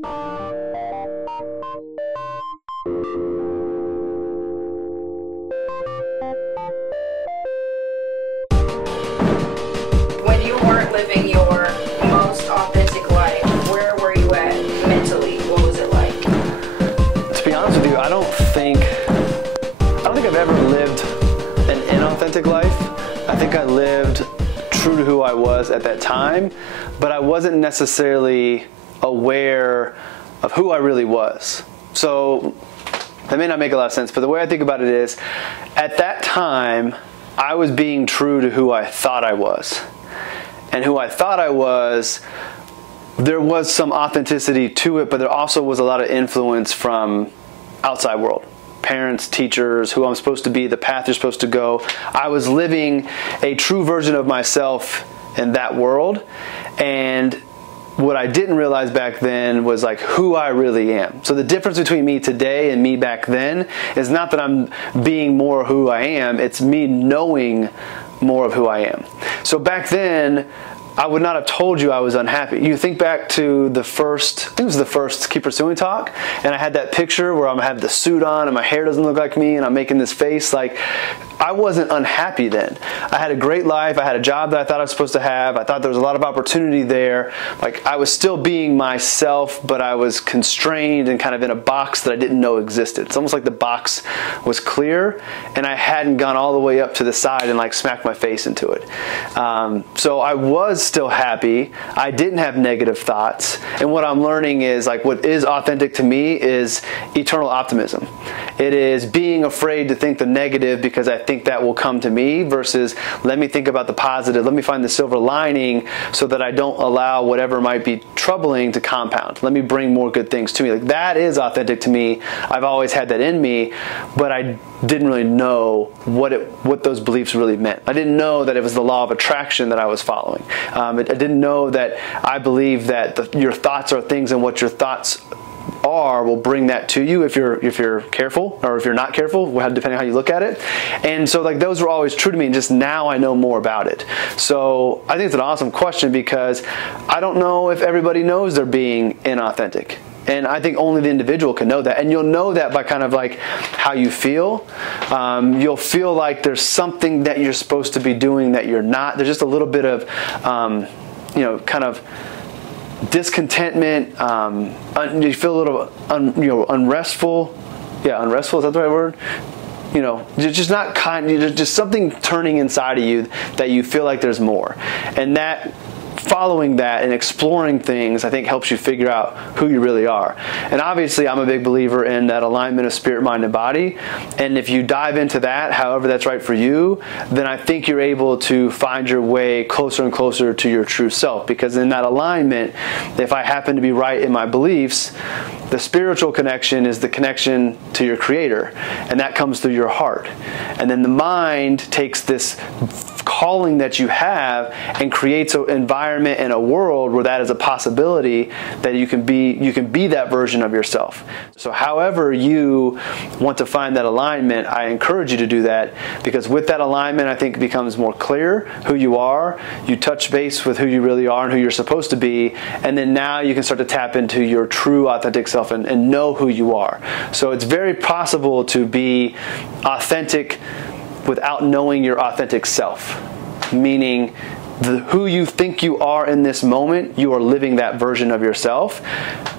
When you weren't living your most authentic life, where were you at mentally? What was it like? To be honest with you, I don't think I've ever lived an inauthentic life. I think I lived true to who I was at that time, but I wasn't necessarily aware of who I really was. So that may not make a lot of sense, but the way I think about it is, at that time, I was being true to who I thought I was. And who I thought I was, there was some authenticity to it, but there also was a lot of influence from outside world. Parents, teachers, who I'm supposed to be, the path you're supposed to go. I was living a true version of myself in that world. And what I didn't realize back then was like who I really am. So the difference between me today and me back then is not that I'm being more who I am, it's me knowing more of who I am. So back then, I would not have told you I was unhappy. You think back to the first, I think it was the first Keep Pursuing talk, and I had that picture where I'm having the suit on and my hair doesn't look like me and I'm making this face. Like, I wasn't unhappy then. I had a great life. I had a job that I thought I was supposed to have. I thought there was a lot of opportunity there. Like, I was still being myself, but I was constrained and kind of in a box that I didn't know existed. It's almost like the box was clear and I hadn't gone all the way up to the side and like smacked my face into it. So I was still happy. I didn't have negative thoughts. And what I'm learning is like what is authentic to me is eternal optimism. It is being afraid to think the negative because I think that will come to me versus let me think about the positive. Let me find the silver lining so that I don't allow whatever might be troubling to compound. Let me bring more good things to me. Like, that is authentic to me. I've always had that in me, but I didn't really know what those beliefs really meant. I didn't know that it was the law of attraction that I was following. I didn't know that I believe that your thoughts are things, and what your thoughts are will bring that to you if you're careful, or if you're not careful, depending on how you look at it. And so like those were always true to me, and just now I know more about it. So I think it's an awesome question because I don't know if everybody knows they're being inauthentic. And I think only the individual can know that. And you'll know that by kind of like how you feel. You'll feel like there's something that you're supposed to be doing that you're not. There's just a little bit of, kind of discontentment. You feel a little, unrestful. Yeah, unrestful, is that the right word? You're just not kind. There's just something turning inside of you that you feel like there's more. And that, following that and exploring things, I think helps you figure out who you really are. And obviously I'm a big believer in that alignment of spirit, mind, and body. And if you dive into that, however that's right for you, then I think you're able to find your way closer and closer to your true self. Because in that alignment, if I happen to be right in my beliefs, the spiritual connection is the connection to your Creator, and that comes through your heart. And then the mind takes this calling that you have and creates an environment and a world where that is a possibility, that you can be that version of yourself. So however you want to find that alignment, I encourage you to do that, because with that alignment, I think it becomes more clear who you are. You touch base with who you really are and who you're supposed to be, and then now you can start to tap into your true authentic self and know who you are. So it's very possible to be authentic without knowing your authentic self, meaning who you think you are in this moment, you are living that version of yourself.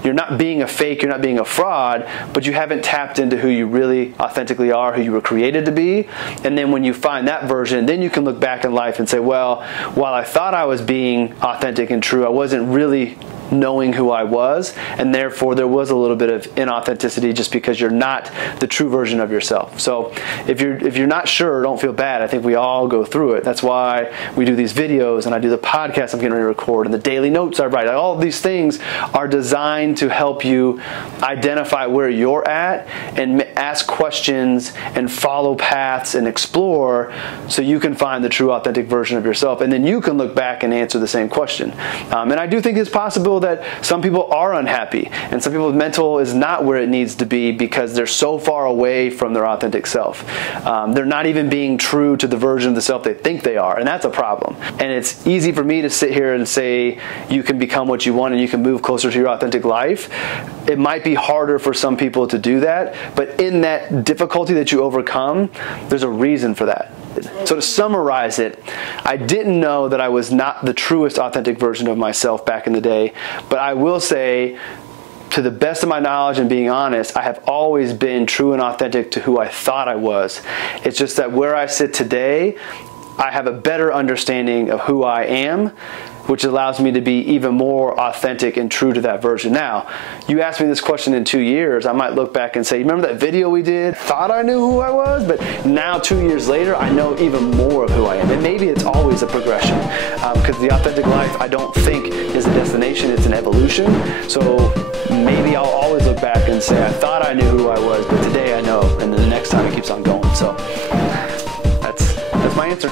You're not being a fake, you're not being a fraud, but you haven't tapped into who you really authentically are, who you were created to be. And then when you find that version, then you can look back in life and say, well, while I thought I was being authentic and true, I wasn't really knowing who I was, and therefore there was a little bit of inauthenticity just because you're not the true version of yourself. So if you're not sure, don't feel bad. I think we all go through it. That's why we do these videos, and I do the podcast I'm getting ready to record, and the daily notes I write. All of these things are designed to help you identify where you're at and ask questions and follow paths and explore, so you can find the true authentic version of yourself, and then you can look back and answer the same question. And I do think it's possible know that some people are unhappy, and some people's mental is not where it needs to be because they're so far away from their authentic self. They're not even being true to the version of the self they think they are, and that's a problem. And it's easy for me to sit here and say you can become what you want and you can move closer to your authentic life. It might be harder for some people to do that, but in that difficulty that you overcome, there's a reason for that. So to summarize it, I didn't know that I was not the truest authentic version of myself back in the day, but I will say, to the best of my knowledge and being honest, I have always been true and authentic to who I thought I was. It's just that where I sit today, I have a better understanding of who I am, which allows me to be even more authentic and true to that version. Now, you ask me this question in 2 years, I might look back and say, remember that video we did? Thought I knew who I was, but now 2 years later, I know even more of who I am. And maybe it's always a progression, because the authentic life, I don't think, is a destination, it's an evolution. So maybe I'll always look back and say, I thought I knew who I was, but today I know, and then the next time it keeps on going. So that's my answer.